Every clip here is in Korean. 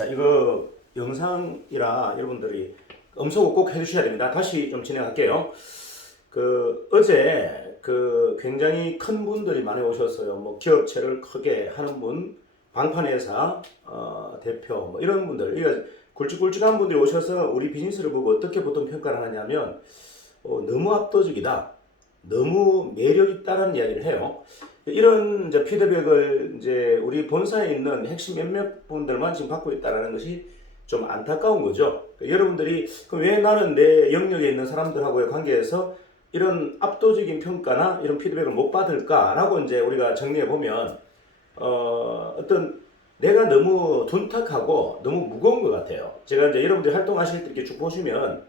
자, 이거 영상이라 여러분들이 음소거 꼭 해주셔야 됩니다. 다시 좀 진행할게요. 어제 굉장히 큰 분들이 많이 오셨어요. 뭐 기업체를 크게 하는 분, 방판회사 대표, 뭐 이런 분들, 이거 굵직굵직한 분들이 오셔서 우리 비즈니스를 보고 어떻게 보통 평가를 하냐면 너무 압도적이다, 너무 매력 있다는 이야기를 해요. 이런 이제 피드백을 이제 우리 본사에 있는 핵심 몇몇 분들만 지금 받고 있다는 것이 좀 안타까운 거죠. 여러분들이 왜 나는 내 영역에 있는 사람들하고의 관계에서 이런 압도적인 평가나 이런 피드백을 못 받을까라고 이제 우리가 정리해 보면 어떤 내가 너무 둔탁하고 너무 무거운 것 같아요. 제가 이제 여러분들이 활동하실 때 이렇게 쭉 보시면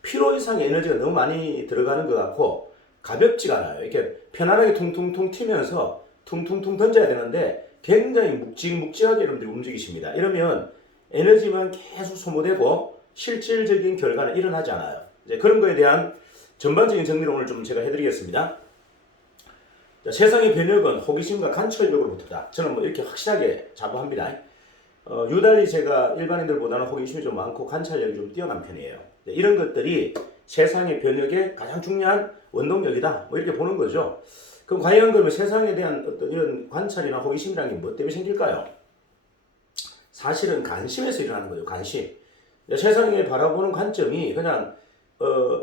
필요 이상의 에너지가 너무 많이 들어가는 것 같고 가볍지가 않아요. 이렇게 편안하게 퉁퉁퉁 튀면서 퉁퉁퉁 던져야 되는데 굉장히 묵직묵직하게 여러분들이 움직이십니다. 이러면 에너지만 계속 소모되고 실질적인 결과는 일어나지 않아요. 이제 그런 거에 대한 전반적인 정리를 오늘 좀 제가 해드리겠습니다. 자, 세상의 변혁은 호기심과 관찰력으로부터다. 저는 뭐 이렇게 확실하게 자부합니다. 유달리 제가 일반인들보다는 호기심이 좀 많고 관찰력이 좀 뛰어난 편이에요. 이런 것들이 세상의 변혁의 가장 중요한 원동력이다, 뭐 이렇게 보는 거죠. 그럼 과연 그러면 세상에 대한 어떤 이런 관찰이나 호기심이라는 게 뭐 때문에 생길까요? 사실은 관심에서 일어나는 거죠. 관심. 세상에 바라보는 관점이 그냥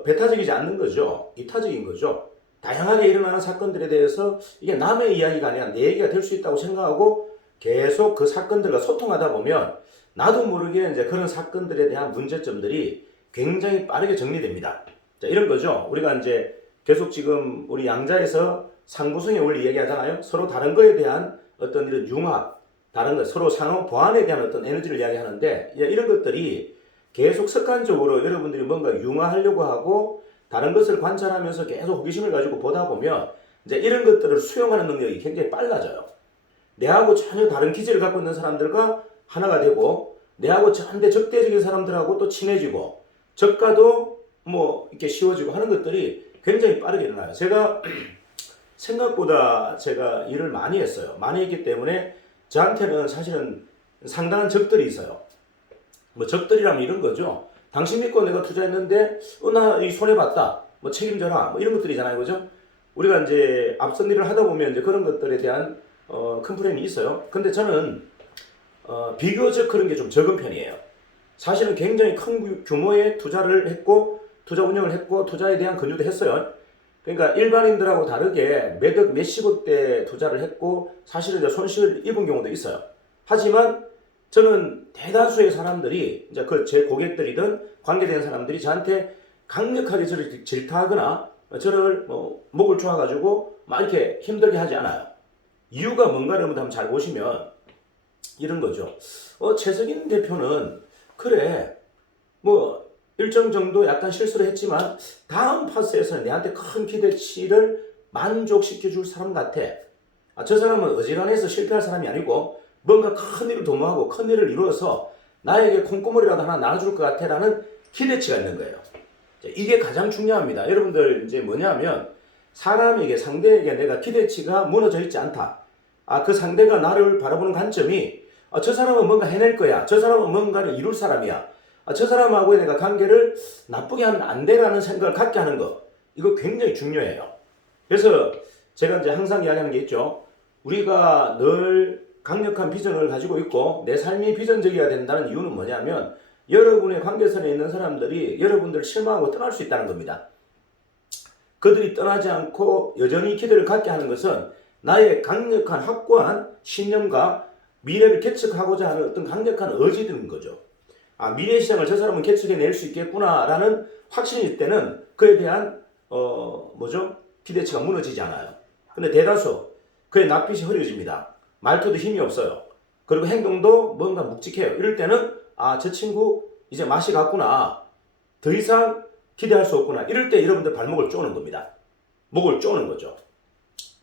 배타적이지 않는 거죠. 이타적인 거죠. 다양하게 일어나는 사건들에 대해서 이게 남의 이야기가 아니라 내 얘기가 될 수 있다고 생각하고 계속 그 사건들과 소통하다 보면 나도 모르게 이제 그런 사건들에 대한 문제점들이 굉장히 빠르게 정리됩니다. 자, 이런 거죠. 우리가 이제 계속 지금 우리 양자에서 상부성의 원리 얘기하잖아요. 서로 다른 거에 대한 어떤 이런 융합, 다른 것, 서로 상호 보완에 대한 어떤 에너지를 이야기하는데, 이런 것들이 계속 습관적으로 여러분들이 뭔가 융화하려고 하고 다른 것을 관찰하면서 계속 호기심을 가지고 보다 보면 이제 이런 것들을 수용하는 능력이 굉장히 빨라져요. 내하고 전혀 다른 기질을 갖고 있는 사람들과 하나가 되고, 내하고 전대 적대적인 사람들하고 또 친해지고, 적과도 뭐 이렇게 쉬워지고 하는 것들이 굉장히 빠르게 일어나요. 제가 생각보다 제가 일을 많이 했어요. 많이 했기 때문에 저한테는 사실은 상당한 적들이 있어요. 뭐 적들이라면 이런 거죠. 당신 믿고 내가 투자했는데 나 이 손해봤다, 뭐 책임져라, 뭐 이런 것들이잖아요. 그죠? 우리가 이제 앞선 일을 하다 보면 이제 그런 것들에 대한 컴플레인이 있어요. 근데 저는 비교적 그런 게 좀 적은 편이에요. 사실은 굉장히 큰 규모의 투자를 했고 투자 운영을 했고 투자에 대한 근유도 했어요. 그러니까 일반인들하고 다르게 매덕 몇십억대 투자를 했고 사실은 이제 손실을 입은 경우도 있어요. 하지만 저는 대다수의 사람들이 이제 제 고객들이든 관계된 사람들이 저한테 강력하게 저를 질타하거나 저를 목을 조아가지고 막 이렇게 힘들게 하지 않아요. 이유가 뭔가를 여러분들 한번 잘 보시면 이런 거죠. 최석인 대표는 그래 뭐 일정 정도 약간 실수를 했지만 다음 파스에서는 내한테 큰 기대치를 만족시켜 줄 사람 같아. 저 사람은 어지간해서 실패할 사람이 아니고 뭔가 큰 일을 도모하고 큰 일을 이루어서 나에게 콩고물이라도 하나 나눠줄 것 같아 라는 기대치가 있는 거예요. 이게 가장 중요합니다. 여러분들 이제 뭐냐면 사람에게, 상대에게 내가 기대치가 무너져 있지 않다. 그 상대가 나를 바라보는 관점이 저 사람은 뭔가 해낼 거야, 저 사람은 뭔가를 이룰 사람이야, 저 사람하고의 내가 관계를 나쁘게 하면 안 돼라는 생각을 갖게 하는 거, 이거 굉장히 중요해요. 그래서 제가 이제 항상 이야기하는 게 있죠. 우리가 늘 강력한 비전을 가지고 있고 내 삶이 비전적이어야 된다는 이유는 뭐냐면 여러분의 관계선에 있는 사람들이 여러분들을 실망하고 떠날 수 있다는 겁니다. 그들이 떠나지 않고 여전히 기대를 갖게 하는 것은 나의 강력한 확고한 신념과 미래를 개척하고자 하는 어떤 강력한 의지들인 거죠. 미래 시장을 저 사람은 개척해낼 수 있겠구나라는 확신이 있을 때는 그에 대한 기대치가 무너지지 않아요. 근데 대다수 그의 낯빛이 흐려집니다. 말투도 힘이 없어요. 그리고 행동도 뭔가 묵직해요. 이럴 때는 저 친구 이제 맛이 갔구나, 더 이상 기대할 수 없구나, 이럴 때 여러분들 발목을 쪼는 겁니다. 목을 쪼는 거죠.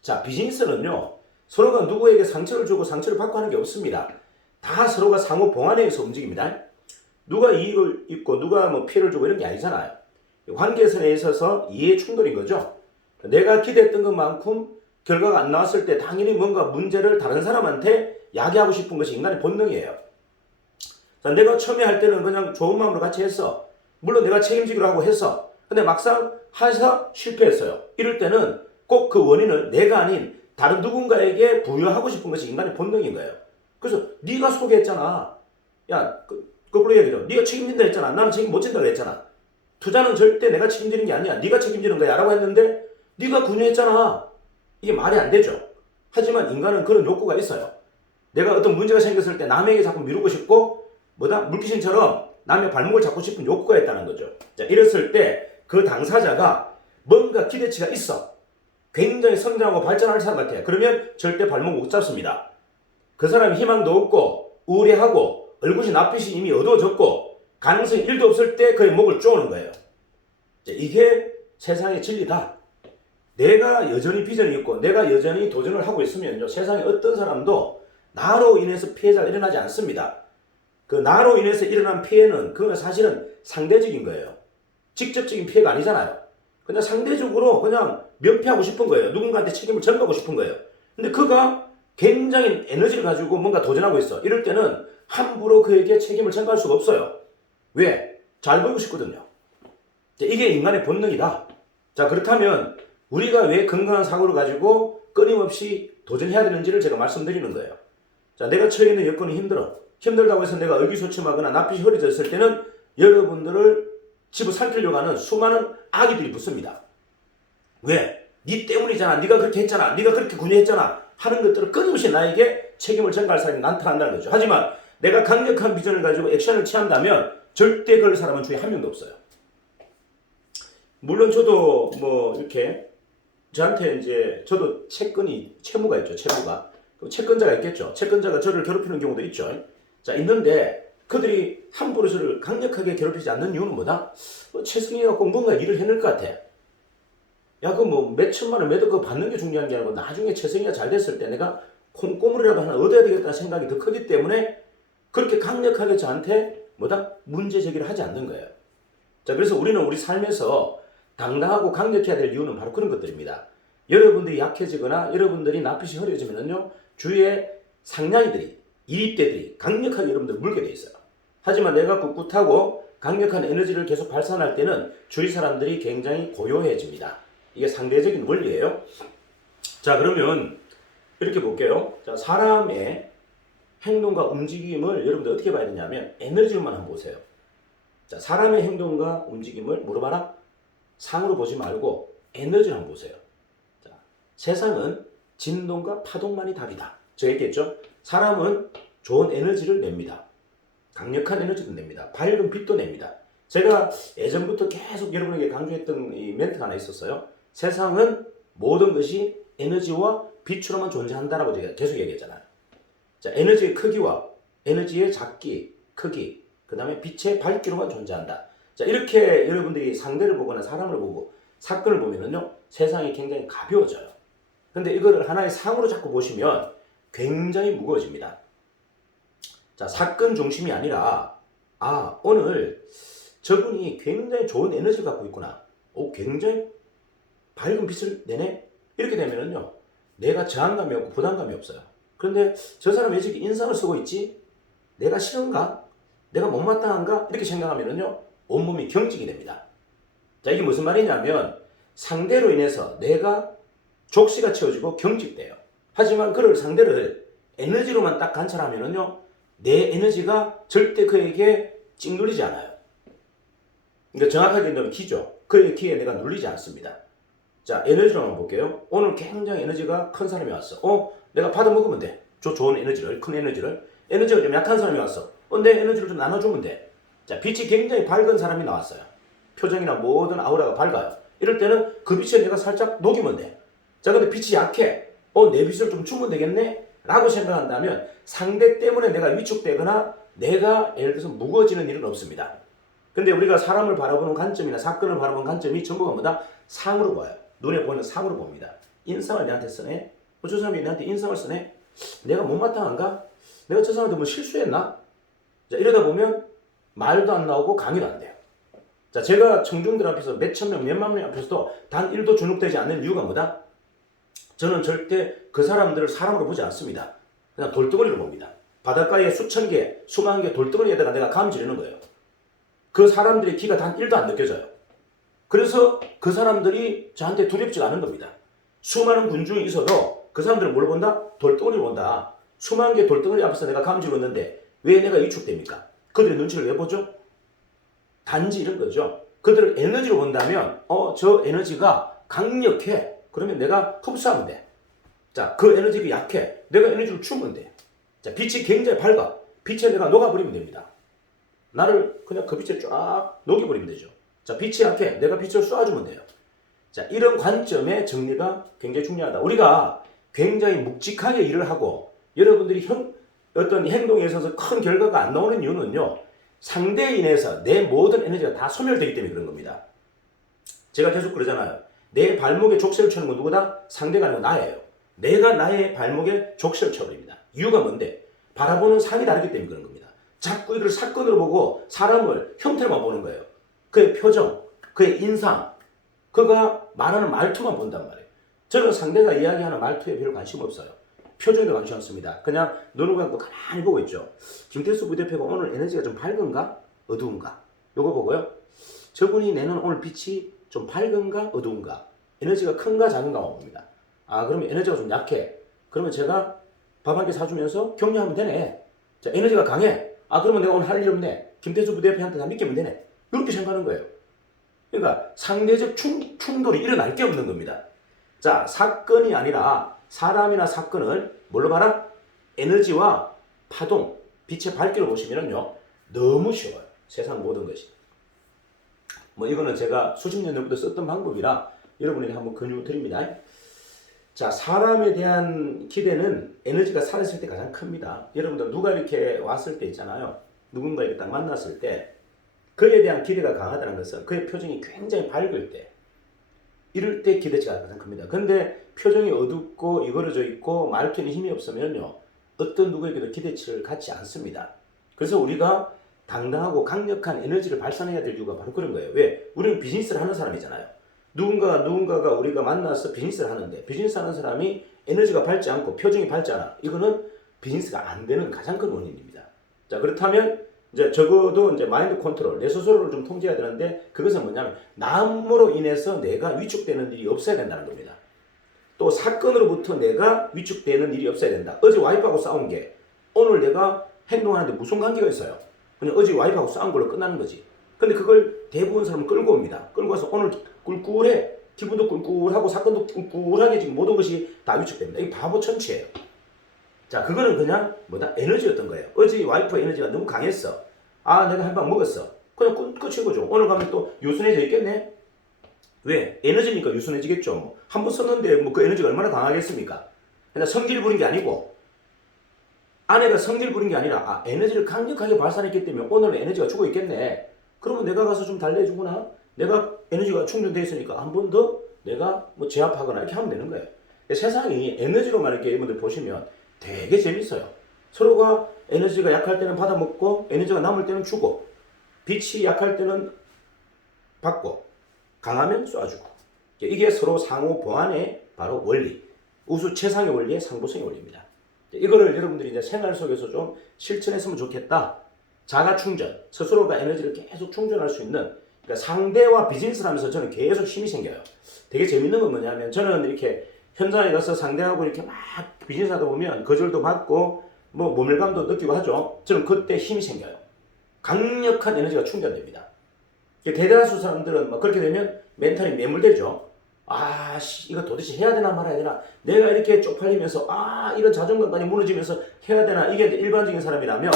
자, 비즈니스는요 서로가 누구에게 상처를 주고 상처를 받고 하는 게 없습니다. 다 서로가 상호 봉안에 의해서 움직입니다. 누가 이익을 입고 누가 뭐 피해를 주고 이런 게 아니잖아요. 관계선에 있어서 이해 충돌인 거죠. 내가 기대했던 것만큼 결과가 안 나왔을 때 당연히 뭔가 문제를 다른 사람한테 야기하고 싶은 것이 인간의 본능이에요. 자, 내가 처음에 할 때는 그냥 좋은 마음으로 같이 했어. 물론 내가 책임지기로 하고 했어. 근데 막상 해서 실패했어요. 이럴 때는 꼭 그 원인을 내가 아닌 다른 누군가에게 부여하고 싶은 것이 인간의 본능인 거예요. 그래서 네가 소개했잖아. 야, 거꾸로 얘기해요. 네가 책임진다 했잖아. 나는 책임 못 진다고 했잖아. 투자는 절대 내가 책임지는 게 아니야. 네가 책임지는 거야 라고 했는데 네가 군유했잖아. 이게 말이 안 되죠. 하지만 인간은 그런 욕구가 있어요. 내가 어떤 문제가 생겼을 때 남에게 자꾸 미루고 싶고 물귀신처럼 남의 발목을 잡고 싶은 욕구가 있다는 거죠. 자, 이랬을 때 그 당사자가 뭔가 기대치가 있어. 굉장히 성장하고 발전할 사람 같아요. 그러면 절대 발목 못 잡습니다. 그 사람이 희망도 없고 우울해하고 얼굴이 낯빛이 이미 어두워졌고 가능성이 1도 없을 때 그의 목을 쪼는 거예요. 자, 이게 세상의 진리다. 내가 여전히 비전이 있고 내가 여전히 도전을 하고 있으면요, 세상에 어떤 사람도 나로 인해서 피해자가 일어나지 않습니다. 그 나로 인해서 일어난 피해는 그건 사실은 상대적인 거예요. 직접적인 피해가 아니잖아요. 그냥 상대적으로 그냥 면피하고 싶은 거예요. 누군가한테 책임을 전가하고 싶은 거예요. 근데 그가 굉장히 에너지를 가지고 뭔가 도전하고 있어. 이럴 때는 함부로 그에게 책임을 전가할 수가 없어요. 왜? 잘 보이고 싶거든요. 이게 인간의 본능이다. 자, 그렇다면 우리가 왜 건강한 사고를 가지고 끊임없이 도전해야 되는지를 제가 말씀드리는 거예요. 자, 내가 처해 있는 여건이 힘들다고 해서 내가 의기소침하거나 낯빛이 흐려졌을 때는 여러분들을 집어삼키려고 하는 수많은 악의들이 붙습니다. 왜? 네 때문이잖아. 네가 그렇게 했잖아. 네가 그렇게 군유했잖아. 하는 것들을 끊임없이 나에게 책임을 전가할 사람이 나타난다는 거죠. 하지만 내가 강력한 비전을 가지고 액션을 취한다면 절대 그럴 사람은 주위에 한 명도 없어요. 물론 저도 이렇게 저한테 이제 저도 채무가 있죠. 채무가. 채권자가 있겠죠. 채권자가 저를 괴롭히는 경우도 있죠. 자, 있는데 그들이 함부로 저를 강력하게 괴롭히지 않는 이유는 뭐다? 최승희가 꼭 뭔가 일을 해낼 것 같아. 야, 몇 천만 원, 몇 억 받는 게 중요한 게 아니고 나중에 최승희가 잘 됐을 때 내가 콩고물이라도 하나 얻어야 되겠다는 생각이 더 크기 때문에 그렇게 강력하게 저한테 문제 제기를 하지 않는 거예요. 자, 그래서 우리는 우리 삶에서 당당하고 강력해야 될 이유는 바로 그런 것들입니다. 여러분들이 약해지거나 여러분들이 낯빛이 흐려지면요, 주위에 상냥이들이, 이립대들이 강력하게 여러분들 물게 돼 있어요. 하지만 내가 꿋꿋하고 강력한 에너지를 계속 발산할 때는 주위 사람들이 굉장히 고요해집니다. 이게 상대적인 원리예요. 자, 그러면 이렇게 볼게요. 자, 사람의 행동과 움직임을 여러분들 어떻게 봐야 되냐면 에너지로만 한번 보세요. 자, 사람의 행동과 움직임을 물어봐라. 상으로 보지 말고 에너지로 한번 보세요. 자, 세상은 진동과 파동만이 답이다. 제가 얘기했죠? 사람은 좋은 에너지를 냅니다. 강력한 에너지도 냅니다. 밝은 빛도 냅니다. 제가 예전부터 계속 여러분에게 강조했던 이 멘트가 하나 있었어요. 세상은 모든 것이 에너지와 빛으로만 존재한다라고 제가 계속 얘기했잖아요. 자, 에너지의 크기와 에너지의 작기, 크기, 그 다음에 빛의 밝기로만 존재한다. 자, 이렇게 여러분들이 상대를 보거나 사람을 보고 사건을 보면은요, 세상이 굉장히 가벼워져요. 근데 이거를 하나의 상으로 자꾸 보시면 굉장히 무거워집니다. 자, 사건 중심이 아니라, 오늘 저분이 굉장히 좋은 에너지를 갖고 있구나. 굉장히 밝은 빛을 내네? 이렇게 되면은요, 내가 저항감이 없고 부담감이 없어요. 그런데 저 사람 왜 저렇게 인상을 쓰고 있지? 내가 싫은가? 내가 못마땅한가? 이렇게 생각하면은요, 온몸이 경직이 됩니다. 자, 이게 무슨 말이냐면 상대로 인해서 내가 족시가 채워지고 경직돼요. 하지만 그를 상대를 에너지로만 딱 관찰하면은요, 내 에너지가 절대 그에게 찍 눌리지 않아요. 그러니까 정확하게 얘기하면 기죠. 그의 기에 내가 눌리지 않습니다. 자, 에너지로만 볼게요. 오늘 굉장히 에너지가 큰 사람이 왔어. 내가 받아 먹으면 돼. 좋은 에너지를, 큰 에너지를. 에너지가 좀 약한 사람이 왔어. 내 에너지를 좀 나눠주면 돼. 자, 빛이 굉장히 밝은 사람이 나왔어요. 표정이나 모든 아우라가 밝아요. 이럴 때는 그 빛에 내가 살짝 녹이면 돼. 자, 근데 빛이 약해. 내 빛을 좀 주면 되겠네? 라고 생각한다면 상대 때문에 내가 위축되거나 내가 예를 들어서 무거워지는 일은 없습니다. 근데 우리가 사람을 바라보는 관점이나 사건을 바라보는 관점이 전부가 뭐다? 상으로 봐요. 눈에 보이는 상으로 봅니다. 인상을 내한테 쓰네? 저 사람이 내한테 인상을 쓰네? 내가 못마땅한가? 내가 저 사람한테 실수했나? 자, 이러다 보면 말도 안 나오고 강의도 안 돼요. 자, 제가 청중들 앞에서 몇천 명, 몇만 명 앞에서도 단 1도 주눅되지 않는 이유가 뭐다? 저는 절대 그 사람들을 사람으로 보지 않습니다. 그냥 돌덩어리로 봅니다. 바닷가에 수천 개, 수만 개 돌덩어리에다가 내가 감 지르는 거예요. 그 사람들의 기가 단 1도 안 느껴져요. 그래서 그 사람들이 저한테 두렵지가 않은 겁니다. 수많은 군중이 있어도 그 사람들은 뭘 본다? 돌덩어리를 본다. 수만 개 돌덩어리 앞에서 내가 감 지르는데 왜 내가 위축됩니까? 그들의 눈치를 왜 보죠? 단지 이런 거죠. 그들을 에너지로 본다면 저 에너지가 강력해. 그러면 내가 흡수하면 돼. 자, 그 에너지가 약해. 내가 에너지를 주면 돼. 자, 빛이 굉장히 밝아. 빛에 내가 녹아버리면 됩니다. 나를 그냥 그 빛에 쫙 녹여버리면 되죠. 자, 빛이 약해. 내가 빛을 쏴주면 돼요. 자, 이런 관점의 정리가 굉장히 중요하다. 우리가 굉장히 묵직하게 일을 하고 여러분들이 어떤 행동에 있어서 큰 결과가 안 나오는 이유는요. 상대인에서 내 모든 에너지가 다 소멸되기 때문에 그런 겁니다. 제가 계속 그러잖아요. 내 발목에 족쇄를 쳐는 건 누구다? 상대가 아니고 나예요. 내가 나의 발목에 족쇄를 쳐버립니다. 이유가 뭔데? 바라보는 상이 다르기 때문에 그런 겁니다. 자꾸 이걸 사건으로 보고 사람을 형태로만 보는 거예요. 그의 표정, 그의 인상, 그가 말하는 말투만 본단 말이에요. 저는 상대가 이야기하는 말투에 별로 관심 없어요. 표정에도 관심 없습니다. 그냥 눈을 감고 가만히 보고 있죠. 김태수 부대표가 오늘 에너지가 좀 밝은가? 어두운가? 요거 보고요. 저분이 내는 오늘 빛이 좀 밝은가? 어두운가? 에너지가 큰가? 작은가? 봅니다. 아, 그러면 에너지가 좀 약해. 그러면 제가 밥 한 개 사주면서 격려하면 되네. 자, 에너지가 강해. 아, 그러면 내가 오늘 할 일 없네. 김태수 부대표한테 다 믿기면 되네. 이렇게 생각하는 거예요. 그러니까 상대적 충돌이 일어날 게 없는 겁니다. 자, 사건이 아니라 사람이나 사건을 뭘로 봐라? 에너지와 파동, 빛의 밝기로 보시면요. 너무 쉬워요. 세상 모든 것이. 뭐 이거는 제가 수십 년 전부터 썼던 방법이라 여러분에게 한번 권유 드립니다. 자, 사람에 대한 기대는 에너지가 살았을 때 가장 큽니다. 여러분들 누가 이렇게 왔을 때 있잖아요. 누군가 이렇게 딱 만났을 때 그에 대한 기대가 강하다는 것은 그의 표정이 굉장히 밝을 때 이럴 때 기대치가 가장 큽니다. 근데 표정이 어둡고 이거러져 있고 말투에 힘이 없으면요. 어떤 누구에게도 기대치를 갖지 않습니다. 그래서 우리가 당당하고 강력한 에너지를 발산해야 될 이유가 바로 그런 거예요. 왜? 우리는 비즈니스를 하는 사람이잖아요. 누군가가 우리가 만나서 비즈니스를 하는데 비즈니스 하는 사람이 에너지가 밝지 않고 표정이 밝지 않아. 이거는 비즈니스가 안 되는 가장 큰 원인입니다. 자, 그렇다면 이제 적어도 이제 마인드 컨트롤, 내 스스로를 좀 통제해야 되는데 그것은 뭐냐면 남으로 인해서 내가 위축되는 일이 없어야 된다는 겁니다. 또 사건으로부터 내가 위축되는 일이 없어야 된다. 어제 와이프하고 싸운 게 오늘 내가 행동하는데 무슨 관계가 있어요? 그냥 어제 와이프하고 싸운 걸로 끝나는 거지. 근데 그걸 대부분 사람은 끌고 옵니다. 끌고 와서 오늘 꿀꿀해. 기분도 꿀꿀하고 사건도 꿀꿀하게 지금 모든 것이 다 위축됩니다. 이게 바보 천치예요. 자, 그거는 그냥 뭐다? 에너지였던 거예요. 어제 와이프의 에너지가 너무 강했어. 아, 내가 한 방 먹었어. 그냥 끝인 거죠. 오늘 가면 또 유순해져 있겠네? 왜? 에너지니까 유순해지겠죠. 뭐. 한 번 썼는데 뭐 그 에너지가 얼마나 강하겠습니까? 그냥 성질 부린 게 아니고 아내가 성질 부린 게 아니라 에너지를 강력하게 발산했기 때문에 오늘은 에너지가 죽어 있겠네. 그러면 내가 가서 좀 달래주구나. 내가 에너지가 충전되어 있으니까 한 번 더 내가 뭐 제압하거나 이렇게 하면 되는 거예요. 세상이 에너지로만 이렇게 여러분들 보시면 되게 재밌어요. 서로가 에너지가 약할 때는 받아먹고 에너지가 남을 때는 주고 빛이 약할 때는 받고 강하면 쏴주고 이게 서로 상호 보완의 바로 원리 우수 최상의 원리의 상부성의 원리입니다. 이거를 여러분들이 이제 생활 속에서 좀 실천했으면 좋겠다. 자가 충전, 스스로가 에너지를 계속 충전할 수 있는 그러니까 상대와 비즈니스를 하면서 저는 계속 힘이 생겨요. 되게 재밌는 건 뭐냐면 저는 이렇게 현장에 가서 상대하고 이렇게 막 비즈니스 하다 보면 거절도 받고 뭐 모멸감도 느끼고 하죠. 저는 그때 힘이 생겨요. 강력한 에너지가 충전됩니다. 대다수 사람들은 막 그렇게 되면 멘탈이 매몰되죠. 이거 도대체 해야 되나 말아야 되나? 내가 이렇게 쪽팔리면서 이런 자존감까지 무너지면서 해야 되나? 이게 일반적인 사람이라면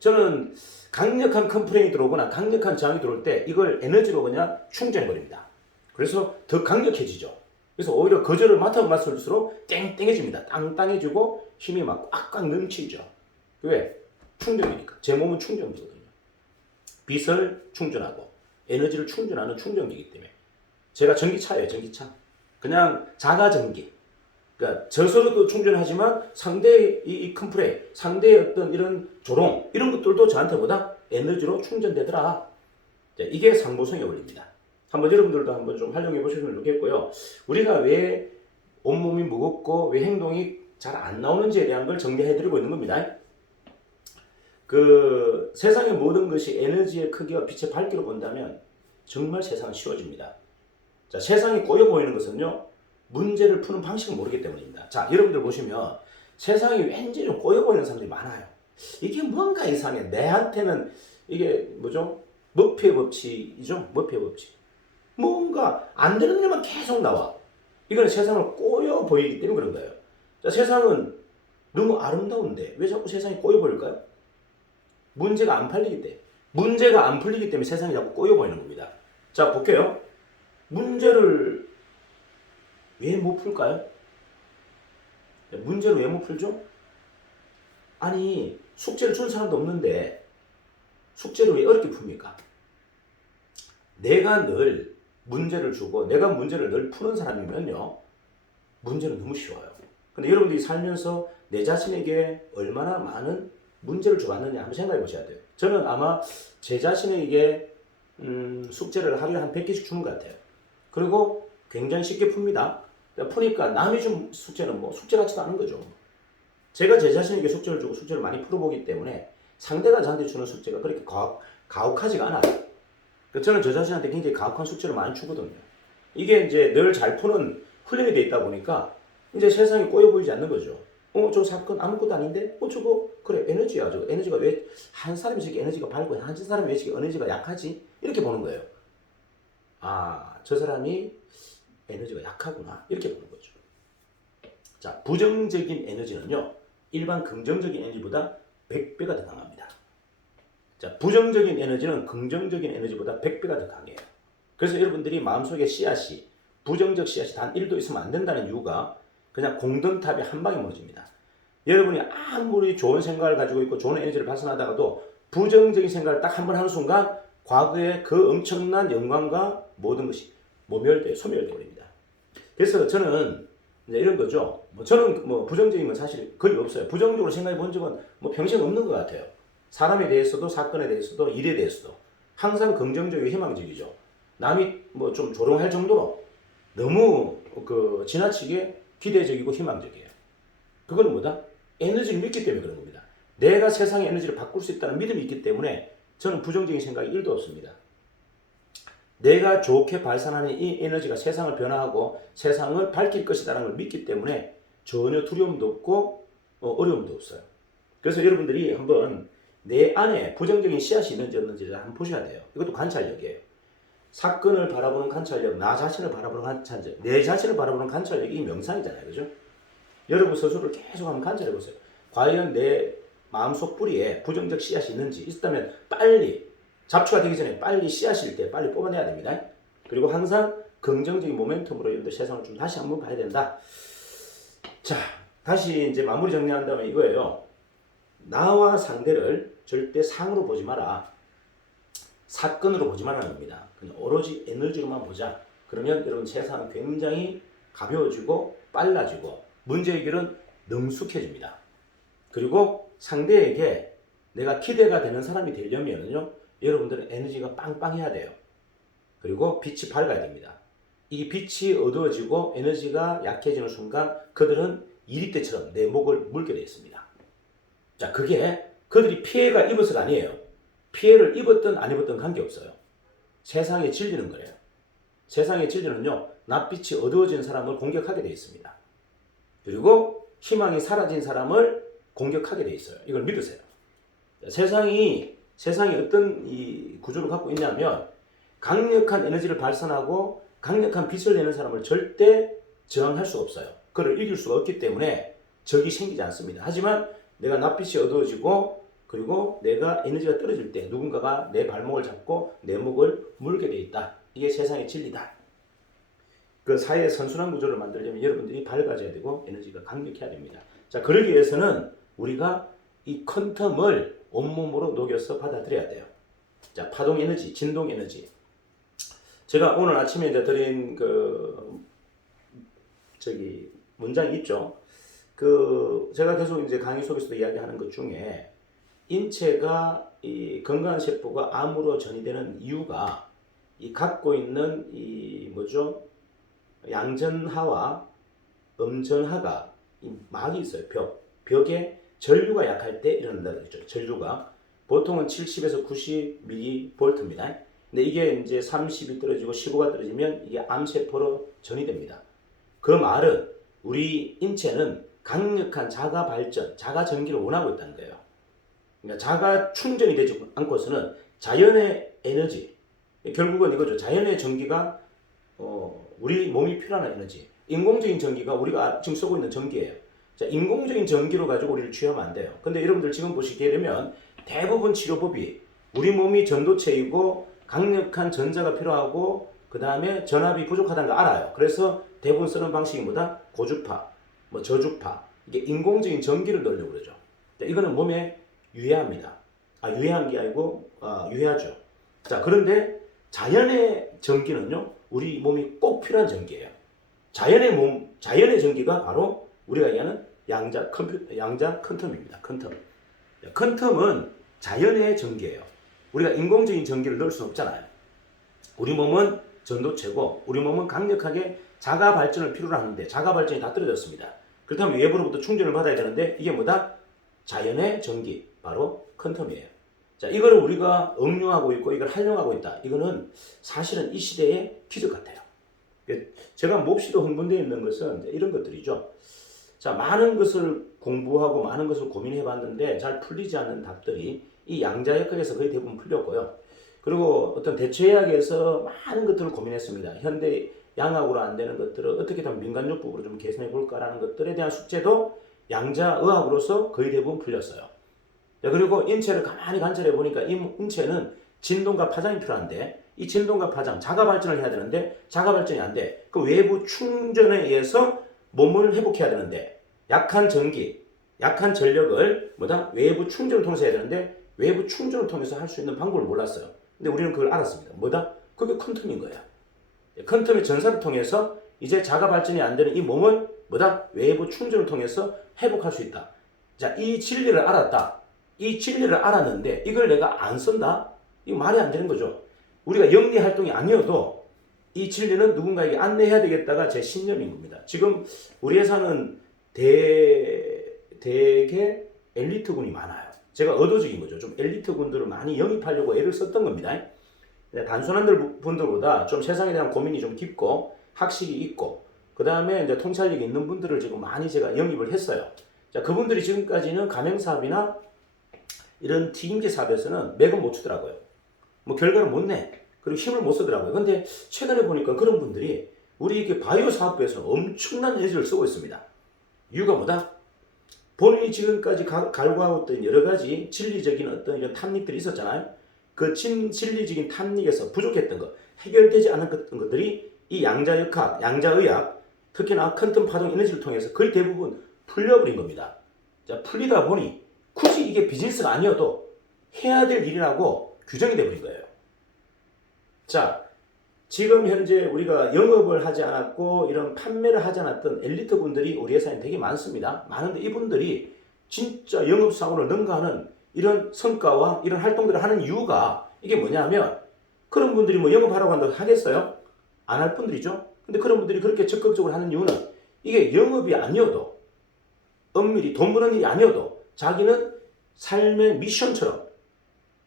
저는 강력한 컴플레인이 들어오거나 강력한 저항이 들어올 때 이걸 에너지로 그냥 충전해버립니다. 그래서 더 강력해지죠. 그래서 오히려 거절을 맡을수록 땡땡해집니다. 땅땅해지고 힘이 막 꽉꽉 넘치죠. 왜? 충전이니까. 제 몸은 충전기거든요. 빛을 충전하고 에너지를 충전하는 충전기이기 때문에 제가 전기차예요. 전기차. 그냥 자가전기. 그러니까 저서로도 충전하지만 상대의 이 컴프레, 상대의 어떤 이런 조롱 이런 것들도 저한테 보다 에너지로 충전되더라. 이게 상보성의 원리입니다. 한번 여러분들도 한번 좀 활용해 보시면 좋겠고요. 우리가 왜 온몸이 무겁고 왜 행동이 잘 안 나오는지에 대한 걸 정리해 드리고 있는 겁니다. 그 세상의 모든 것이 에너지의 크기와 빛의 밝기로 본다면 정말 세상은 쉬워집니다. 자, 세상이 꼬여 보이는 것은요, 문제를 푸는 방식을 모르기 때문입니다. 자, 여러분들 보시면 세상이 왠지 좀 꼬여 보이는 사람들이 많아요. 이게 뭔가 이상해. 내한테는 이게 뭐죠? 머피의 법칙이죠. 머피의 법칙. 뭔가 안 되는 일만 계속 나와. 이거는 세상을 꼬여 보이기 때문에 그런 거예요. 자, 세상은 너무 아름다운데 왜 자꾸 세상이 꼬여 보일까요? 문제가 안 풀리기 때문에. 문제가 안 풀리기 때문에 세상이 자꾸 꼬여 보이는 겁니다. 자, 볼게요. 문제를 왜 못 풀까요? 문제를 왜 못 풀죠? 아니, 숙제를 준 사람도 없는데 숙제를 왜 어렵게 풉니까? 내가 늘 문제를 주고 내가 문제를 늘 푸는 사람이면요, 문제는 너무 쉬워요. 근데 여러분들이 살면서 내 자신에게 얼마나 많은 문제를 줘봤느냐 한번 생각해 보셔야 돼요. 저는 아마 제 자신에게 숙제를 하루에 한 100개씩 주는 것 같아요. 그리고 굉장히 쉽게 풉니다. 푸니까 남이 준 숙제는 뭐 숙제 같지도 않은 거죠. 제가 제 자신에게 숙제를 주고 숙제를 많이 풀어보기 때문에 상대가 저한테 주는 숙제가 그렇게 가혹하지가 않아요. 저는 저 자신한테 굉장히 가혹한 숙제를 많이 주거든요. 이게 이제 늘 잘 푸는 훈련이 돼 있다 보니까 이제 세상이 꼬여 보이지 않는 거죠. 저 사건 아무것도 아닌데? 저거, 그래, 에너지야. 저거 에너지가 왜, 한 사람이 저렇게 에너지가 밝고, 한 사람이 왜 저렇게 에너지가 약하지? 이렇게 보는 거예요. 아, 저 사람이 에너지가 약하구나. 이렇게 보는 거죠. 자, 부정적인 에너지는요, 일반 긍정적인 에너지보다 100배가 더 강합니다. 자, 부정적인 에너지는 긍정적인 에너지보다 100배가 더 강해요. 그래서 여러분들이 마음속에 씨앗이, 부정적 씨앗이 단 1도 있으면 안 된다는 이유가 그냥 공든탑이 한 방에 무너집니다. 여러분이 아무리 좋은 생각을 가지고 있고 좋은 에너지를 발산하다가도 부정적인 생각을 딱 한 번 하는 순간 과거의 그 엄청난 영광과 모든 것이 모멸돼, 소멸돼 버립니다. 그래서 저는 이제 이런 거죠. 저는 부정적인 건 사실 거의 없어요. 부정적으로 생각해 본 적은 평생 없는 것 같아요. 사람에 대해서도, 사건에 대해서도, 일에 대해서도 항상 긍정적이고 희망적이죠. 남이 좀 조롱할 정도로 너무 지나치게 기대적이고 희망적이에요. 그건 뭐다? 에너지를 믿기 때문에 그런 겁니다. 내가 세상의 에너지를 바꿀 수 있다는 믿음이 있기 때문에 저는 부정적인 생각이 1도 없습니다. 내가 좋게 발산하는 이 에너지가 세상을 변화하고 세상을 밝힐 것이라는 걸 믿기 때문에 전혀 두려움도 없고 어려움도 없어요. 그래서 여러분들이 한번 내 안에 부정적인 씨앗이 있는지 없는지를 한번 보셔야 돼요. 이것도 관찰력이에요. 사건을 바라보는 관찰력, 나 자신을 바라보는 관찰력, 내 자신을 바라보는 관찰력이 이 명상이잖아요. 그죠? 여러분 스스로를 계속 한번 관찰해 보세요. 과연 내 마음속 뿌리에 부정적 씨앗이 있는지 있다면 빨리, 잡초가 되기 전에 빨리 씨앗일 때 빨리 뽑아내야 됩니다. 그리고 항상 긍정적인 모멘텀으로 여러분들 세상을 좀 다시 한번 봐야 된다. 자, 다시 이제 마무리 정리한다면 이거예요. 나와 상대를 절대 상으로 보지 마라. 사건으로 보지 말라는 겁니다. 그냥 오로지 에너지로만 보자. 그러면 여러분 세상은 굉장히 가벼워지고 빨라지고 문제 해결은 능숙해집니다. 그리고 상대에게 내가 기대가 되는 사람이 되려면요, 여러분들은 에너지가 빵빵해야 돼요. 그리고 빛이 밝아야 됩니다. 이 빛이 어두워지고 에너지가 약해지는 순간 그들은 이리떼처럼 내 목을 물게 되어 있습니다. 자, 그게 그들이 피해가 입어서가 아니에요. 피해를 입었든 안 입었든 관계없어요. 세상의 진리는 그래요. 세상의 진리는요, 낯빛이 어두워진 사람을 공격하게 되어 있습니다. 그리고 희망이 사라진 사람을 공격하게 되어 있어요. 이걸 믿으세요. 세상이 어떤 이 구조를 갖고 있냐면 강력한 에너지를 발산하고 강력한 빛을 내는 사람을 절대 저항할 수가 없어요. 그를 이길 수가 없기 때문에 적이 생기지 않습니다. 하지만 내가 낯빛이 어두워지고 그리고 내가 에너지가 떨어질 때 누군가가 내 발목을 잡고 내 목을 물게 돼 있다. 이게 세상의 진리다. 그 사회의 선순환 구조를 만들려면 여러분들이 밝아져야 되고 에너지가 강력해야 됩니다. 자, 그러기 위해서는 우리가 이 퀀텀을 온몸으로 녹여서 받아들여야 돼요. 자, 파동 에너지, 진동 에너지. 제가 오늘 아침에 이제 드린 문장이 있죠. 제가 계속 이제 강의 속에서도 이야기하는 것 중에 인체가 이 건강한 세포가 암으로 전이되는 이유가 이 갖고 있는 양전하와 음전하가 이 막이 있어요. 벽에 전류가 약할 때 일어난다고 했죠. 전류가. 보통은 70에서 90mV입니다. 근데 이게 이제 30이 떨어지고 15가 떨어지면 이게 암세포로 전이됩니다. 그 말은 우리 인체는 강력한 자가 발전, 자가 전기를 원하고 있다는 거예요. 그러니까 자가 충전이 되지 않고서는 자연의 에너지, 결국은 이거죠. 자연의 전기가 우리 몸이 필요한 에너지. 인공적인 전기가 우리가 지금 쓰고 있는 전기예요. 자, 인공적인 전기로 가지고 우리를 취하면 안 돼요. 근데 여러분들 지금 보시게 되면 대부분 치료법이 우리 몸이 전도체이고 강력한 전자가 필요하고 그 다음에 전압이 부족하다는 걸 알아요. 그래서 대부분 쓰는 방식이 뭐다? 고주파, 뭐 저주파. 이게 인공적인 전기를 넣으려고 그러죠. 이거는 몸에 유해합니다. 유해한 게 아니고 유해하죠. 자, 그런데 자연의 전기는요, 우리 몸이 꼭 필요한 전기예요. 자연의 전기가 바로 우리가 얘기하는 양자 퀀텀입니다. 퀀텀. 퀀텀은 자연의 전기예요. 우리가 인공적인 전기를 넣을 수는 없잖아요. 우리 몸은 전도체고 우리 몸은 강력하게 자가 발전을 필요로 하는데 자가 발전이 다 떨어졌습니다. 그렇다면 외부로부터 충전을 받아야 되는데 이게 뭐다? 자연의 전기, 바로 퀀텀이에요. 자, 이거를 우리가 응용하고 있고 이걸 활용하고 있다. 이거는 사실은 이 시대의 기적 같아요. 제가 몹시도 흥분되어 있는 것은 이런 것들이죠. 자, 많은 것을 공부하고 많은 것을 고민해 봤는데 잘 풀리지 않는 답들이 이 양자역학에서 거의 대부분 풀렸고요. 그리고 어떤 대체의학에서 많은 것들을 고민했습니다. 현대 양학으로 안 되는 것들을 어떻게 하면 민간요법으로 좀 개선해 볼까라는 것들에 대한 숙제도 양자의학으로서 거의 대부분 풀렸어요. 자, 그리고 인체를 가만히 관찰해 보니까 이 인체는 진동과 파장이 필요한데 이 진동과 파장, 자가 발전을 해야 되는데 자가 발전이 안 돼. 그 외부 충전에 의해서 몸을 회복해야 되는데 약한 전기, 약한 전력을 외부 충전을 통해서 해야 되는데 외부 충전을 통해서 할 수 있는 방법을 몰랐어요. 근데 우리는 그걸 알았습니다. 그게 퀀텀인 거야. 퀀텀의 전사를 통해서 이제 자가 발전이 안 되는 이 몸을 외부 충전을 통해서 회복할 수 있다. 자, 이 진리를 알았다. 이 진리를 알았는데 이걸 내가 안 쓴다? 이거 말이 안 되는 거죠. 우리가 영리 활동이 아니어도 이 진리는 누군가에게 안내해야 되겠다가 제 신념인 겁니다. 지금 우리 회사는 되게 엘리트군이 많아요. 제가 의도적인 거죠. 좀 엘리트군들을 많이 영입하려고 애를 썼던 겁니다. 단순한 분들보다 좀 세상에 대한 고민이 좀 깊고 학식이 있고 그 다음에 이제 통찰력이 있는 분들을 지금 많이 제가 영입을 했어요. 자, 그분들이 지금까지는 가맹사업이나 이런 튀김기 사업에서는 맥은 못 추더라고요. 뭐 결과를 못 내. 그리고 힘을 못 쓰더라고요. 근데 최근에 보니까 그런 분들이 우리 이렇게 바이오 사업부에서 엄청난 에너지를 쓰고 있습니다. 이유가 뭐다? 본인이 지금까지 갈구하고 있던 여러 가지 진리적인 어떤 이런 탐닉들이 있었잖아요. 그 진리적인 탐닉에서 부족했던 것, 해결되지 않았던 것들이 이 양자역학, 양자의학, 특히나 퀀텀 파동 에너지를 통해서 거의 대부분 풀려버린 겁니다. 자, 풀리다 보니 굳이 이게 비즈니스가 아니어도 해야 될 일이라고 규정이 되어버린 거예요. 자, 지금 현재 우리가 영업을 하지 않았고 이런 판매를 하지 않았던 엘리트 분들이 우리 회사에 되게 많습니다. 많은데 이분들이 진짜 영업사고를 능가하는 이런 성과와 이런 활동들을 하는 이유가 이게 뭐냐면 그런 분들이 뭐 영업하라고 한다고 하겠어요? 안 할 분들이죠. 근데 그런 분들이 그렇게 적극적으로 하는 이유는 이게 영업이 아니어도 엄밀히 돈 버는 일이 아니어도 자기는 삶의 미션처럼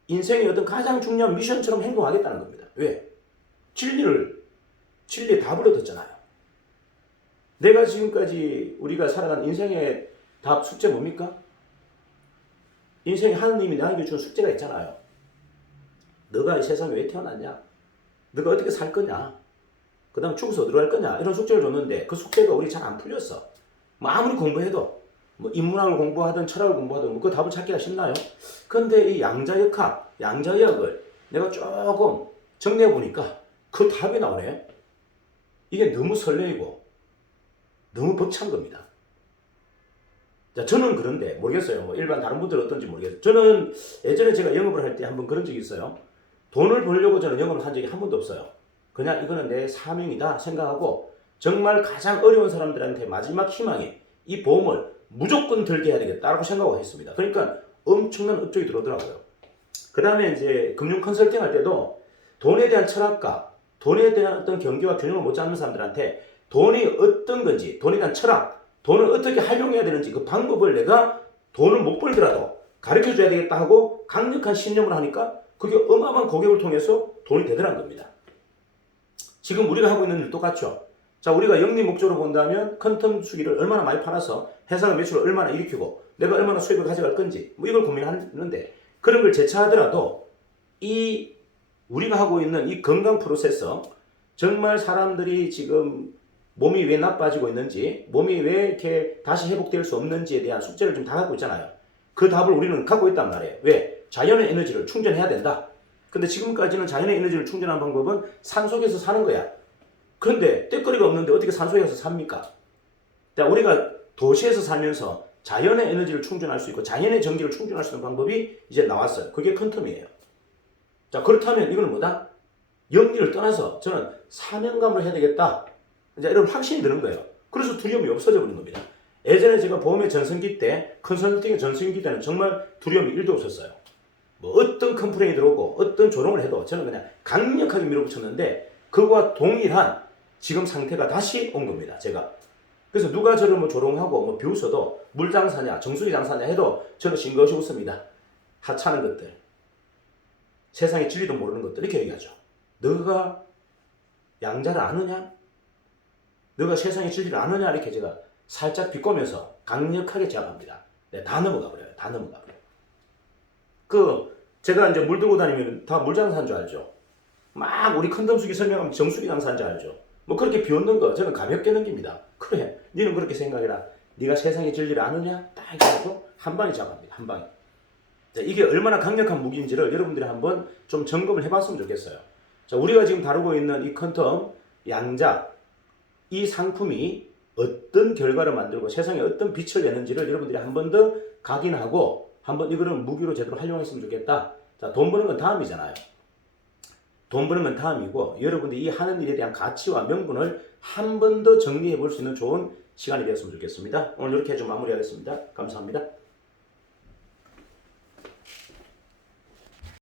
인생의 어떤 가장 중요한 미션처럼 행동하겠다는 겁니다. 왜? 진리에 답을 얻었잖아요. 내가 지금까지 우리가 살아간 인생의 답 숙제 뭡니까? 인생에 하느님이 나에게 준 숙제가 있잖아요. 너가 이 세상에 왜 태어났냐? 너가 어떻게 살 거냐? 그 다음 죽어서 어디로 갈 거냐? 이런 숙제를 줬는데 그 숙제가 우리 잘 안 풀렸어. 뭐 아무리 공부해도 뭐 인문학을 공부하든 철학을 공부하든 뭐 그 답을 찾기가 쉽나요? 그런데 이 양자역학, 양자역을 내가 조금 정리해 보니까 그 답이 나오네요. 이게 너무 설레이고 너무 벅찬 겁니다. 자, 저는 그런데 모르겠어요. 뭐 일반 다른 분들은 어떤지 모르겠어요. 저는 예전에 제가 영업을 할 때 한번 그런 적이 있어요. 돈을 벌려고 저는 영업을 한 적이 한 번도 없어요. 그냥 이거는 내 사명이다 생각하고 정말 가장 어려운 사람들한테 마지막 희망이 이 보험을 무조건 들게 해야 되겠다라고 생각을 했습니다. 그러니까 엄청난 업적이 들어오더라고요. 그 다음에 이제 금융 컨설팅 할 때도 돈에 대한 철학과 돈에 대한 어떤 경계와 균형을 못 잡는 사람들한테 돈이 어떤 건지, 돈에 대한 철학, 돈을 어떻게 활용해야 되는지 그 방법을 내가 돈을 못 벌더라도 가르쳐줘야 되겠다 하고 강력한 신념을 하니까 그게 어마어마한 고객을 통해서 돈이 되더란 겁니다. 지금 우리가 하고 있는 일 똑같죠. 자, 우리가 영리 목적으로 본다면 컨텀 수기를 얼마나 많이 팔아서 회사의 매출을 얼마나 일으키고 내가 얼마나 수익을 가져갈 건지 뭐 이걸 고민하는데, 그런 걸 제차하더라도 이 우리가 하고 있는 이 건강 프로세서, 정말 사람들이 지금 몸이 왜 나빠지고 있는지, 몸이 왜 이렇게 다시 회복될 수 없는지에 대한 숙제를 좀 다 갖고 있잖아요. 그 답을 우리는 갖고 있단 말이에요. 왜? 자연의 에너지를 충전해야 된다. 근데 지금까지는 자연의 에너지를 충전하는 방법은 산속에서 사는 거야. 그런데 떼거리가 없는데 어떻게 산속에서 삽니까? 우리가 도시에서 살면서 자연의 에너지를 충전할 수 있고 자연의 전기를 충전할 수 있는 방법이 이제 나왔어요. 그게 퀀텀이에요. 자, 그렇다면 이거는 뭐다? 영리를 떠나서 저는 사명감으로 해야 되겠다, 이제 이런 확신이 드는 거예요. 그래서 두려움이 없어져 버린 겁니다. 예전에 제가 보험의 전성기 때, 컨설팅의 전성기 때는 정말 두려움이 1도 없었어요. 뭐 어떤 컴플레인이 들어오고 어떤 조롱을 해도 저는 그냥 강력하게 밀어붙였는데, 그와 동일한 지금 상태가 다시 온 겁니다. 제가. 그래서 누가 저를 뭐 조롱하고 뭐 비웃어도 물장사냐 정수기 장사냐 해도 저는 싱긋이 웃습니다. 하찮은 것들, 세상의 진리도 모르는 것들, 이렇게 얘기하죠. 너가 양자를 아느냐? 너가 세상의 진리를 아느냐? 이렇게 제가 살짝 비꼬면서 강력하게 제압합니다. 네, 다 넘어가 버려요. 다 넘어가 버려요. 제가 이제 물 들고 다니면 다 물장사인 줄 알죠. 막 우리 컨덤 수기 설명하면 정수기 장사인 줄 알죠. 뭐 그렇게 비웃는 거 저는 가볍게 넘깁니다. 그래, 너는 그렇게 생각해라. 네가 세상의 진리를 아느냐? 딱 해가지고 한 방에 잡아갑니다. 한 방에. 자, 이게 얼마나 강력한 무기인지를 여러분들이 한번 좀 점검을 해봤으면 좋겠어요. 자, 우리가 지금 다루고 있는 이 컨텀 양자, 이 상품이 어떤 결과를 만들고 세상에 어떤 빛을 내는지를 여러분들이 한 번 더 각인하고 한번 이거를 무기로 제대로 활용했으면 좋겠다. 자, 돈 버는 건 다음이잖아요. 돈 버는 건 다음이고, 여러분들이 이 하는 일에 대한 가치와 명분을 한 번 더 정리해 볼 수 있는 좋은 시간이 되었으면 좋겠습니다. 오늘 이렇게 좀 마무리하겠습니다. 감사합니다.